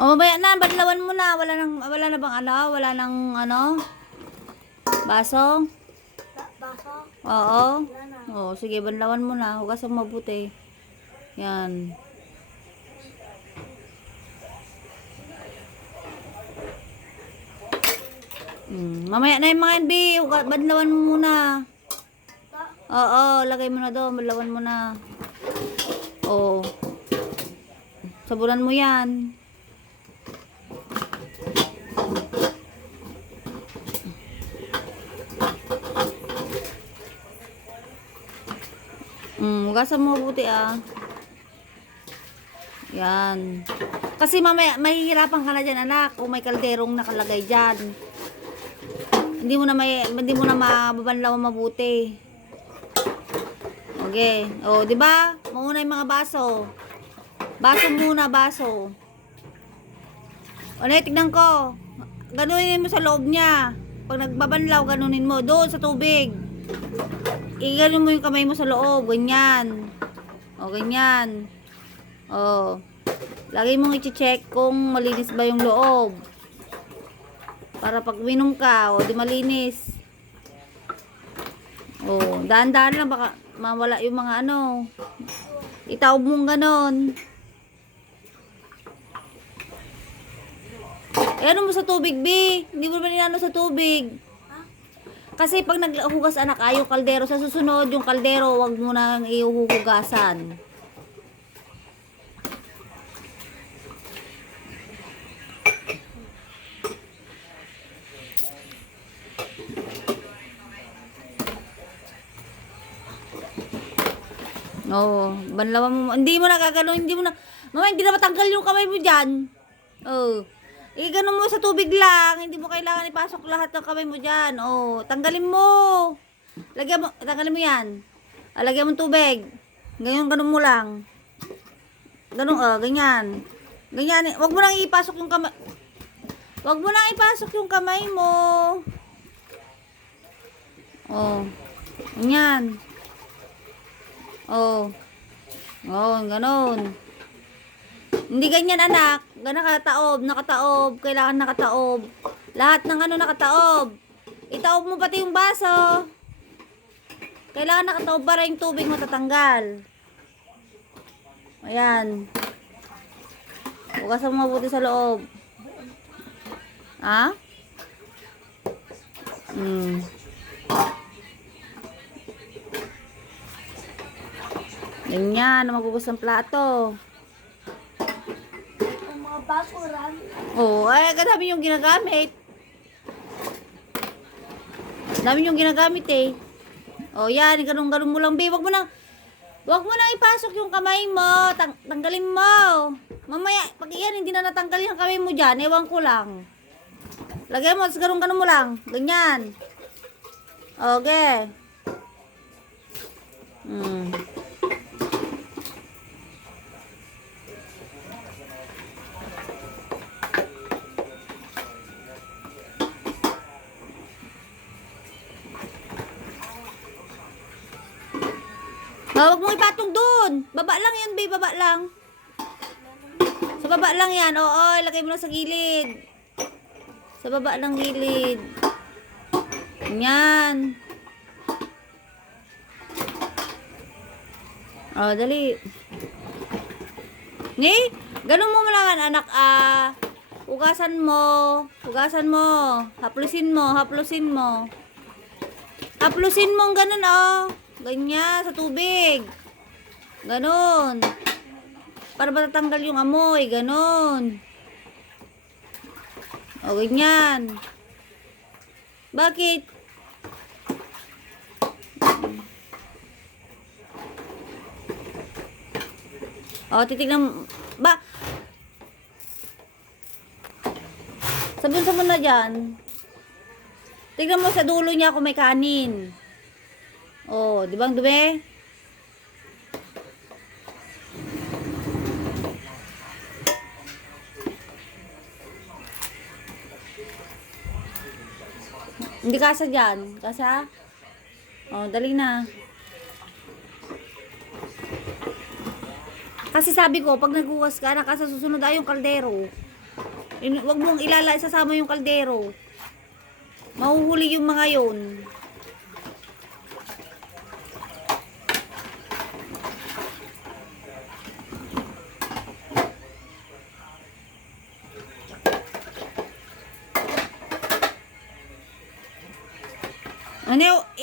O, mamaya na, banlawan mo na. Wala na bang ano? Wala nang ano? Baso? Baso? Oo. Wala na. O, sige, banlawan mo na. Hugasan mo mabuti. Yan. Mamaya na yung mga NB. Banlawan mo muna. Oo, lagay mo na doon. Banlawan mo na. Oo. Sabunan mo yan. Hugasan mo mabuti ah. Yan. Kasi mamaya, mahihirapan ka na dyan anak. Kung may kalderong nakalagay dyan. Hindi mo na mababanlaw mabuti. Okay. O, di ba? Mauna yung mga baso. Baso muna, baso. O, tignan ko. Ganunin mo sa loob niya. Pag nagbabanlaw, ganunin mo. Doon sa tubig. Iganon mo yung kamay mo sa loob. Ganyan. O, ganyan. O. Lagi mong i-check kung malinis ba yung loob. Para pag minom ka, o, di malinis. O, dahan-dahan lang. Baka mawala yung mga ano. Itaob mong ganon. Ano mo sa tubig, B? Hindi mo naman inano sa tubig. Kasi pag naghugas anak ayaw kaldero, sa susunod yung kaldero, wag mo nang ihuhugasan. Oo, banlawan mo. Hindi mo na gagano, hindi mo na. Mama, hindi na matanggal yung kamay mo diyan. Oh. Ganun mo sa tubig lang, hindi mo kailangan ipasok lahat ng kamay mo diyan. Oh, tanggalin mo. Tanggalin mo 'yan. Lagyan mo tubig. Ganun mo lang. Ganun, ganyan. Ganyan, wag mo nang ipasok yung kamay. Wag mo nang ipasok yung kamay mo. Oh. Ganyan. Oh. Oh, ganun. Hindi ganyan anak. Nakataob. Kailangan nakataob. Lahat ng ano nakataob. Itaob mo pati yung baso. Kailangan nakataob para yung tubig matatanggal. Ayan. Hugasan mo mabuti sa loob. Ha? Ganyan, magugas ng plato. Ang mga baso ran. Oh, ay, kadami yung ginagamit. Dami yung ginagamit eh. Oh, yan, ganun mo lang, babe. Wag mo na ipasok yung kamay mo. Tanggalin mo. Mamaya, pag yan, hindi na natanggal yung kamay mo dyan, ewan ko lang. Lagay mo, ganun mo lang. Ganyan. Okay. Huwag mo ipatong dun. Baba lang yan, babe. Baba lang. Sa baba lang yan. Oo, ilagay mo lang sa gilid. Sa baba lang gilid. Yan. Oh, dali. Ni, ganun mo naman, anak. Hugasan mo. Haplusin mo. Haplusin mo ganun, oh. Ganyan, sa tubig. Ganon. Para matatanggal yung amoy. Ganon. O, ganyan. Bakit? O, titignan. Sabon mo na dyan. Tignan mo sa dulo niya kung may kanin. Oh, di ba ang dumi? Hindi kasa dyan. Kasa? Oh, dali na. Kasi sabi ko, pag naghuwas ka, nakasa susunod ay yung kaldero. Wag mong isasama yung kaldero. Mahuhuli yung mga yon.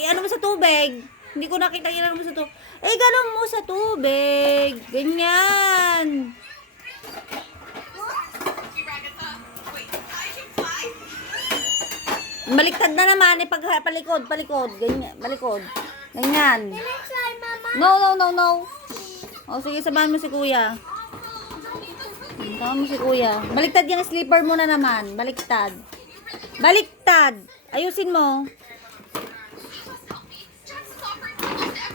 Ano mo sa tubig? Hindi ko nakita mo sa tubig. Ganun mo sa tubig. Ganyan. Baliktad na naman. Palikod. Ganyan. Balikod. Ganyan. Can I try, Mama? No. O, sige, samahan mo si kuya. Samahan mo si kuya. Baliktad yung slipper mo na naman. Baliktad. Ayusin mo.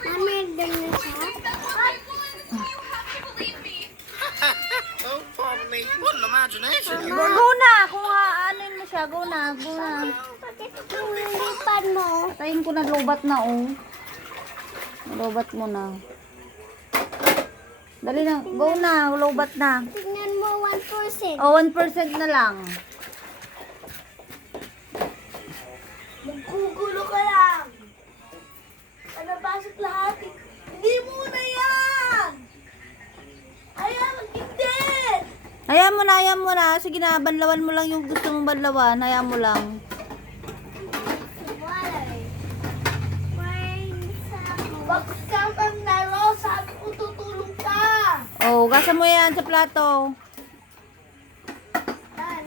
Mami, ganyan siya? Oh, pardon me. What an imagination. Go na. Kung aanin mo siya, go na. Bakit yung lipad mo? Patayin ko na, lobat na, oh. Lobat mo na. Dali na, go na, lobat na. Tingnan mo 1%. O, 1% na lang. Magkugulo ka lang. Nabasok lahat. Hindi muna yan. Ayan, hindi. Hayaan mo na. Sige na, banlawan mo lang yung gusto mong banlawan. Hayaan mo lang. Bakit kang naro? Sabi ko tutulong ka. Oh, gasa mo yan sa plato. Yan.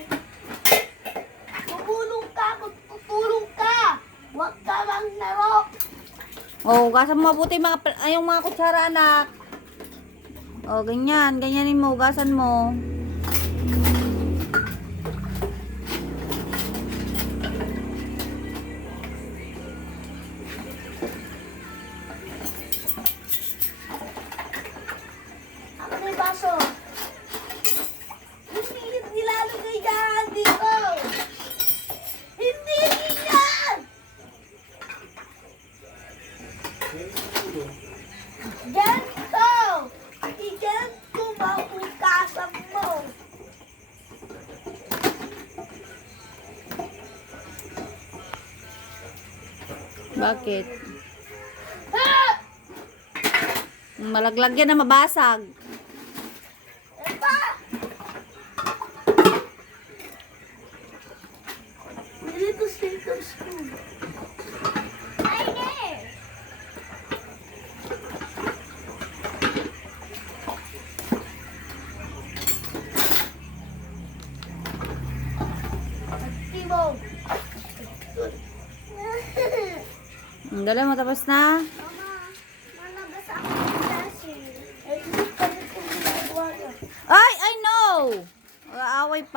Tutulong ka kung tutulong ka. Huwag ka lang naro. Oh, gasa mo mabuti yung mga kutsara, anak. Oh, ganyan. Ganyanin mo, gasan mo. Ako na yung baso. Hindi nilalagay yan dito. Hindi yan. Ganito. Iganto mahukasan mo. Bakit? Ha! Malaglag yan na mabasag. Epa! Dito stickers ko. Ay, there. Timo. Dali mo, tapos na. Mama, malabas ako ng klase. Eh, hindi kami kung ginagawa niya. Ay, I know! Aaway pa.